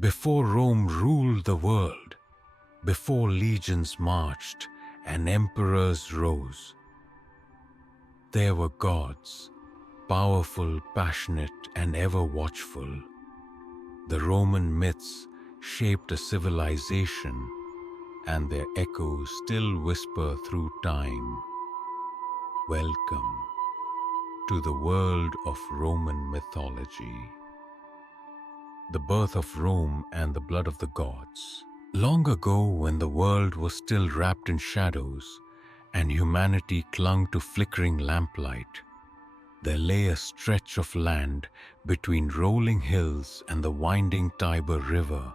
Before Rome ruled the world, before legions marched and emperors rose, there were gods, powerful, passionate, and ever watchful. The Roman myths shaped a civilization, and their echoes still whisper through time. Welcome to the world of Roman mythology. The birth of Rome and the blood of the gods. Long ago, when the world was still wrapped in shadows and humanity clung to flickering lamplight, there lay a stretch of land between rolling hills and the winding Tiber River,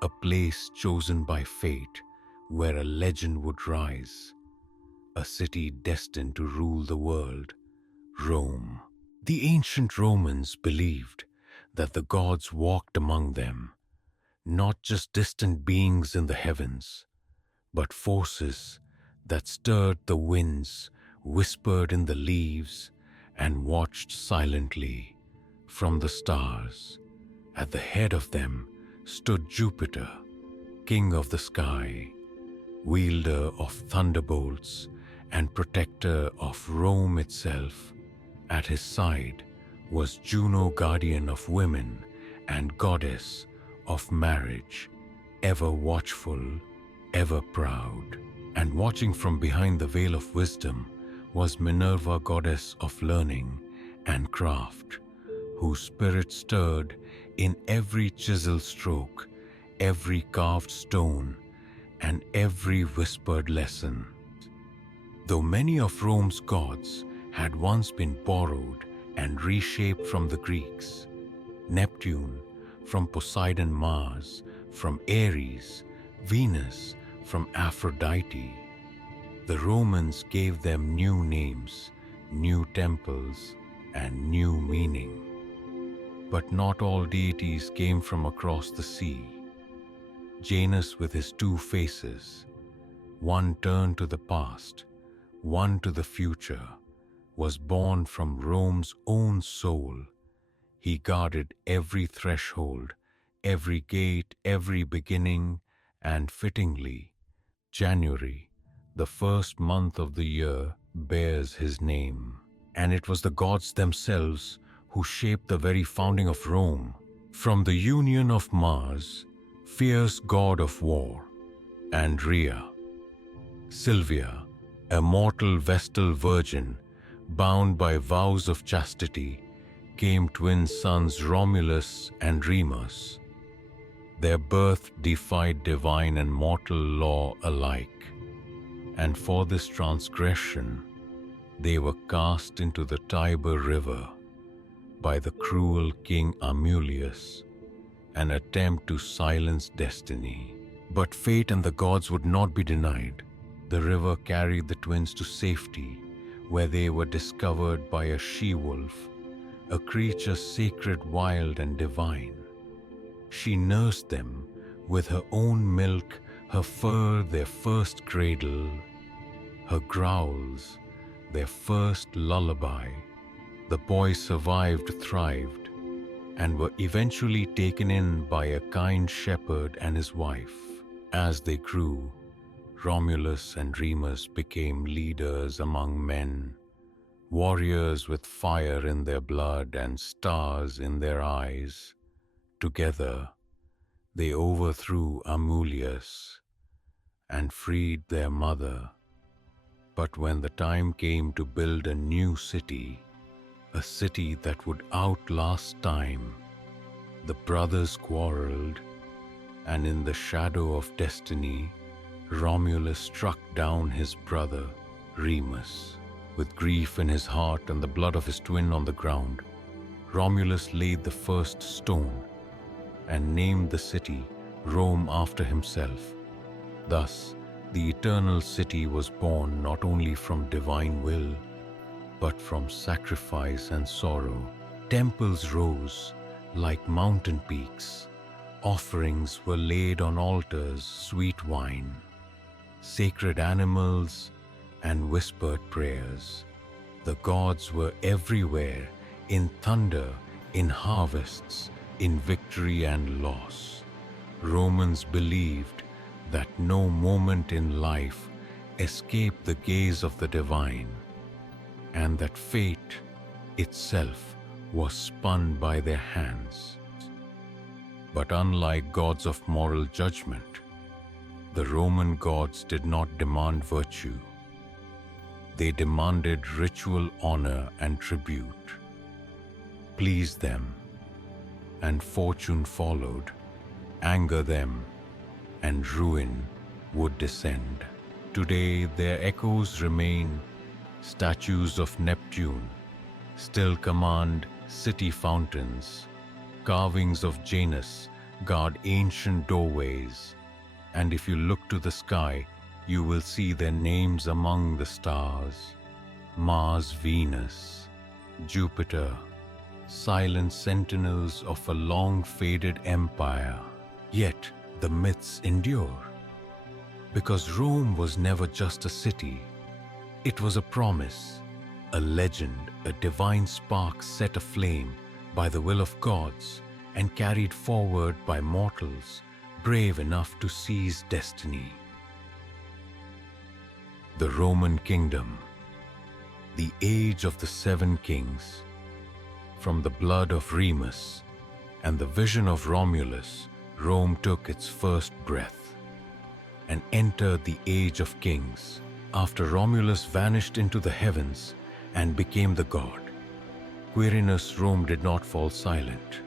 a place chosen by fate where a legend would rise, a city destined to rule the world, Rome. The ancient Romans believed that the gods walked among them, not just distant beings in the heavens, but forces that stirred the winds, whispered in the leaves, and watched silently from the stars. At the head of them stood Jupiter, king of the sky, wielder of thunderbolts and protector of Rome itself. At his side was Juno, guardian of women and goddess of marriage, ever watchful, ever proud. And watching from behind the veil of wisdom was Minerva, goddess of learning and craft, whose spirit stirred in every chiseled stroke, every carved stone, and every whispered lesson. Though many of Rome's gods had once been borrowed and reshaped from the Greeks, Neptune from Poseidon, Mars from Ares, Venus from Aphrodite, the Romans gave them new names, new temples, and new meaning. But not all deities came from across the sea. Janus, with his two faces, one turned to the past, one to the future, was born from Rome's own soul. He guarded every threshold, every gate, every beginning, and fittingly, January, the first month of the year, bears his name. And it was the gods themselves who shaped the very founding of Rome. From the union of Mars, fierce god of war, and Rhea, Sylvia, a mortal Vestal virgin, bound by vows of chastity, came twin sons Romulus and Remus. Their birth defied divine and mortal law alike, and for this transgression, they were cast into the Tiber River by the cruel King Amulius, an attempt to silence destiny. But fate and the gods would not be denied. The river carried the twins to safety, where they were discovered by a she-wolf, a creature sacred, wild, and divine. She nursed them with her own milk, her fur their first cradle, her growls their first lullaby. The boys survived, thrived, and were eventually taken in by a kind shepherd and his wife. As they grew, Romulus and Remus became leaders among men, warriors with fire in their blood and stars in their eyes. Together, they overthrew Amulius and freed their mother. But when the time came to build a new city, a city that would outlast time, the brothers quarreled, and in the shadow of destiny, Romulus struck down his brother, Remus. With grief in his heart and the blood of his twin on the ground, Romulus laid the first stone and named the city Rome after himself. Thus, the eternal city was born not only from divine will, but from sacrifice and sorrow. Temples rose like mountain peaks. Offerings were laid on altars, sweet wine, sacred animals, and whispered prayers. The gods were everywhere, in thunder, in harvests, in victory and loss. Romans believed that no moment in life escaped the gaze of the divine, and that fate itself was spun by their hands. But unlike gods of moral judgment, the Roman gods did not demand virtue. They demanded ritual honor and tribute. Please them, and fortune followed. Anger them, and ruin would descend. Today their echoes remain. Statues of Neptune still command city fountains. Carvings of Janus guard ancient doorways. And if you look to the sky, you will see their names among the stars. Mars, Venus, Jupiter, silent sentinels of a long-faded empire. Yet the myths endure. Because Rome was never just a city. It was a promise, a legend, a divine spark set aflame by the will of gods and carried forward by mortals brave enough to seize destiny. The Roman Kingdom, the age of the 7 kings. From the blood of Remus and the vision of Romulus, Rome took its first breath and entered the age of kings. After Romulus vanished into the heavens and became the god, Quirinus' Rome did not fall silent.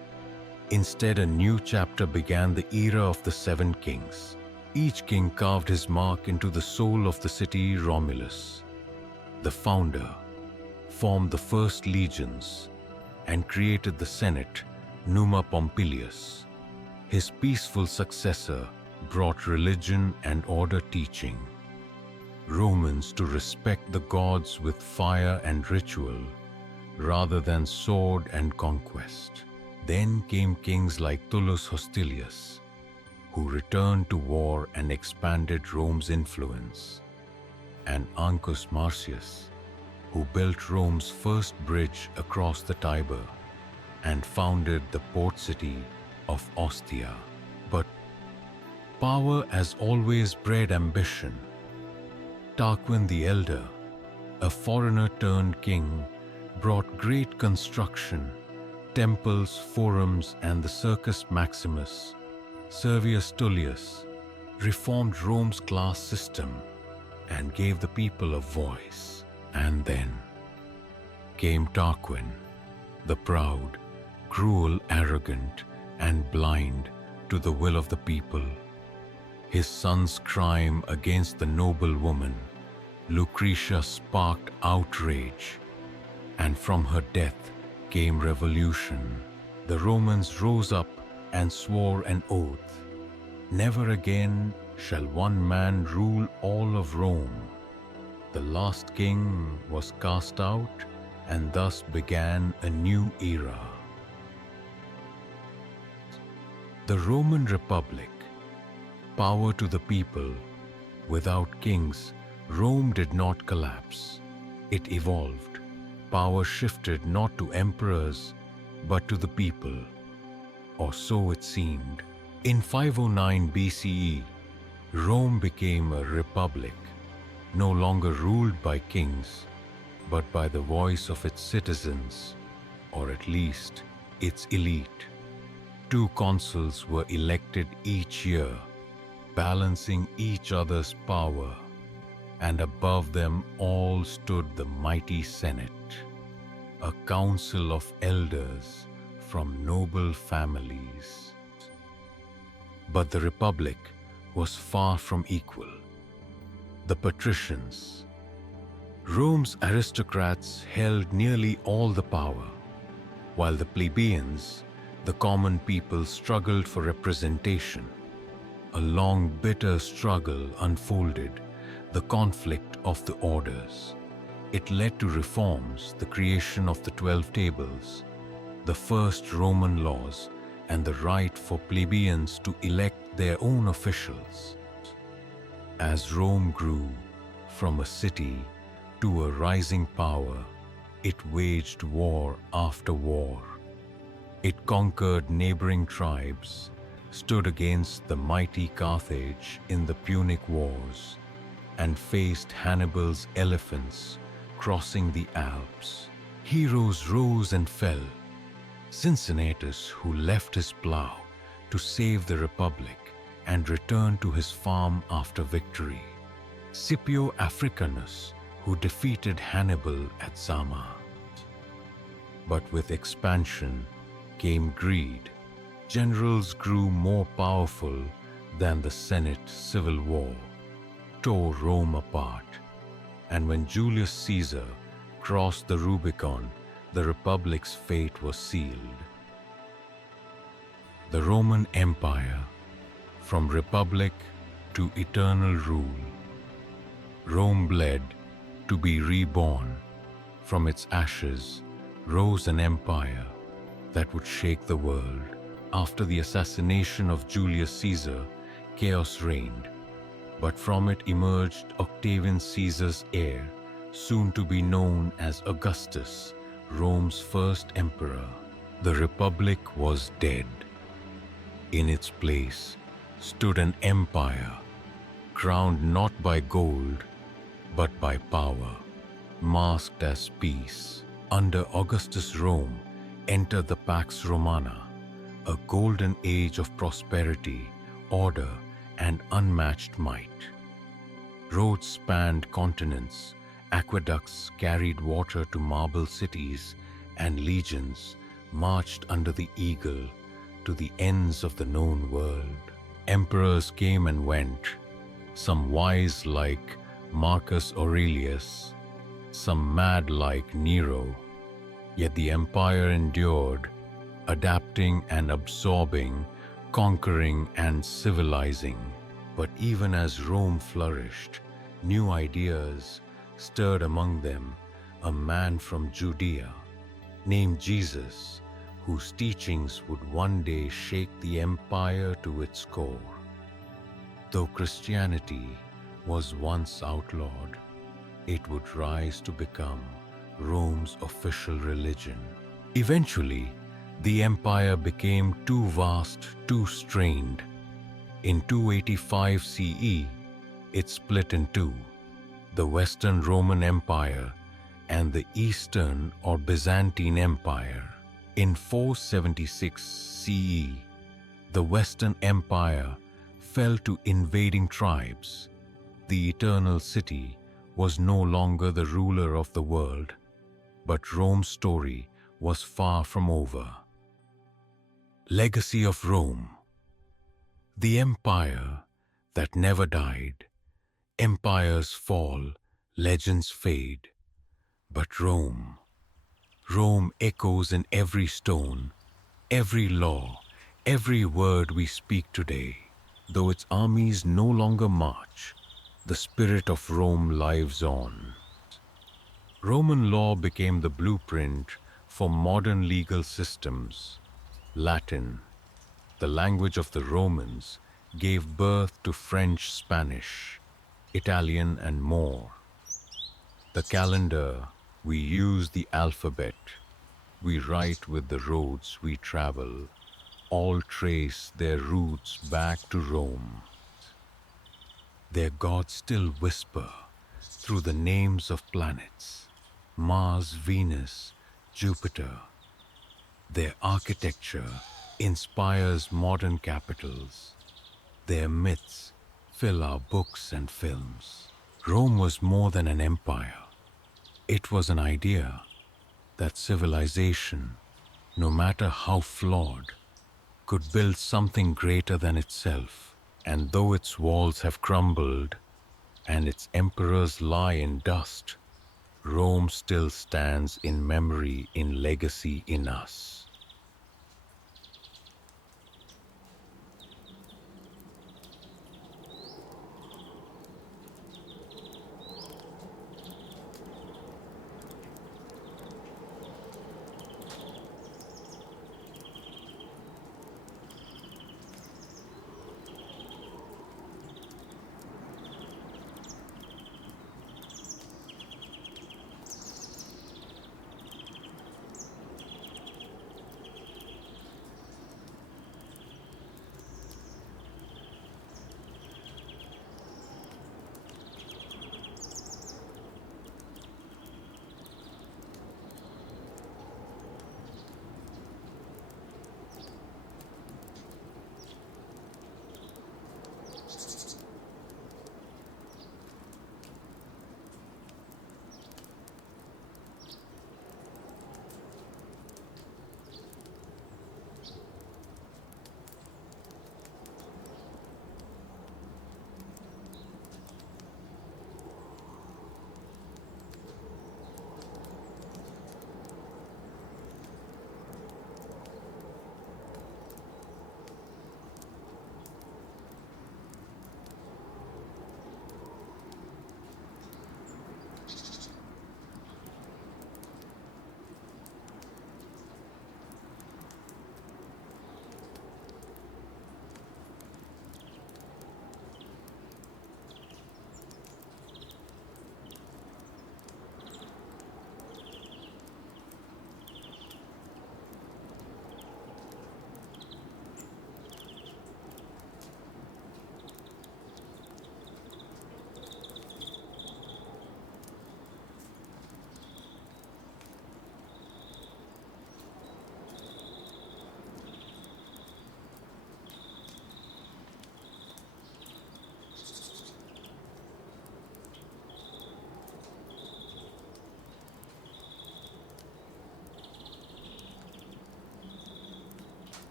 Instead, a new chapter began, the era of the 7 kings. Each king carved his mark into the soul of the city. Romulus, the founder, formed the first legions and created the Senate, Numa Pompilius. His peaceful successor brought religion and order, teaching Romans to respect the gods with fire and ritual rather than sword and conquest. Then came kings like Tullus Hostilius, who returned to war and expanded Rome's influence, and Ancus Marcius, who built Rome's first bridge across the Tiber and founded the port city of Ostia. But power has always bred ambition. Tarquin the Elder, a foreigner turned king, brought great construction, temples, forums, and the Circus Maximus. Servius Tullius reformed Rome's class system and gave the people a voice. And then came Tarquin, the proud, cruel, arrogant, and blind to the will of the people. His son's crime against the noble woman, Lucretia, sparked outrage, and from her death came revolution. The Romans rose up and swore an oath: never again shall one man rule all of Rome. The last king was cast out, and thus began a new era. The Roman Republic, power to the people. Without kings, Rome did not collapse. It evolved. Power shifted not to emperors, but to the people, or so it seemed. In 509 BCE, Rome became a republic, no longer ruled by kings, but by the voice of its citizens, or at least its elite. 2 consuls were elected each year, balancing each other's power, and above them all stood the mighty Senate, a council of elders from noble families. But the Republic was far from equal. The patricians, Rome's aristocrats, held nearly all the power, while the plebeians, the common people, struggled for representation. A long, bitter struggle unfolded, the conflict of the orders. It led to reforms, the creation of the 12 tables, the first Roman laws, and the right for plebeians to elect their own officials. As Rome grew from a city to a rising power, it waged war after war. It conquered neighboring tribes, stood against the mighty Carthage in the Punic Wars, and faced Hannibal's elephants crossing the Alps. Heroes rose and fell. Cincinnatus, who left his plough to save the Republic and returned to his farm after victory. Scipio Africanus, who defeated Hannibal at Zama. But with expansion came greed. Generals grew more powerful than the Senate civil war, tore Rome apart, and when Julius Caesar crossed the Rubicon, the Republic's fate was sealed. The Roman Empire, from republic to eternal rule. Rome bled to be reborn. From its ashes rose an empire that would shake the world. After the assassination of Julius Caesar, chaos reigned, but from it emerged Octavian Caesar's heir, soon to be known as Augustus, Rome's first emperor. The Republic was dead. In its place stood an empire, crowned not by gold, but by power, masked as peace. Under Augustus, Rome entered the Pax Romana, a golden age of prosperity, order, and unmatched might. Roads spanned continents, aqueducts carried water to marble cities, and legions marched under the eagle to the ends of the known world. Emperors came and went, some wise like Marcus Aurelius, some mad like Nero, yet the empire endured, adapting and absorbing, conquering and civilizing. But even as Rome flourished, new ideas stirred among them. A man from Judea, named Jesus, whose teachings would one day shake the empire to its core. Though Christianity was once outlawed, it would rise to become Rome's official religion. Eventually, the empire became too vast, too strained. In 285 CE, it split in two, the Western Roman Empire and the Eastern or Byzantine Empire. In 476 CE, the Western Empire fell to invading tribes. The Eternal City was no longer the ruler of the world, but Rome's story was far from over. Legacy of Rome. The empire that never died. Empires fall, legends fade. But Rome echoes in every stone, every law, every word we speak today. Though its armies no longer march, the spirit of Rome lives on. Roman law became the blueprint for modern legal systems. Latin, the language of the Romans, gave birth to French, Spanish, Italian, and more. The calendar, we use the alphabet. We write with the roads we travel. All trace their roots back to Rome. Their gods still whisper through the names of planets: Mars, Venus, Jupiter. Their architecture inspires modern capitals. Their myths fill our books and films. Rome was more than an empire. It was an idea that civilization, no matter how flawed, could build something greater than itself. And though its walls have crumbled and its emperors lie in dust, Rome still stands in memory, in legacy, in us.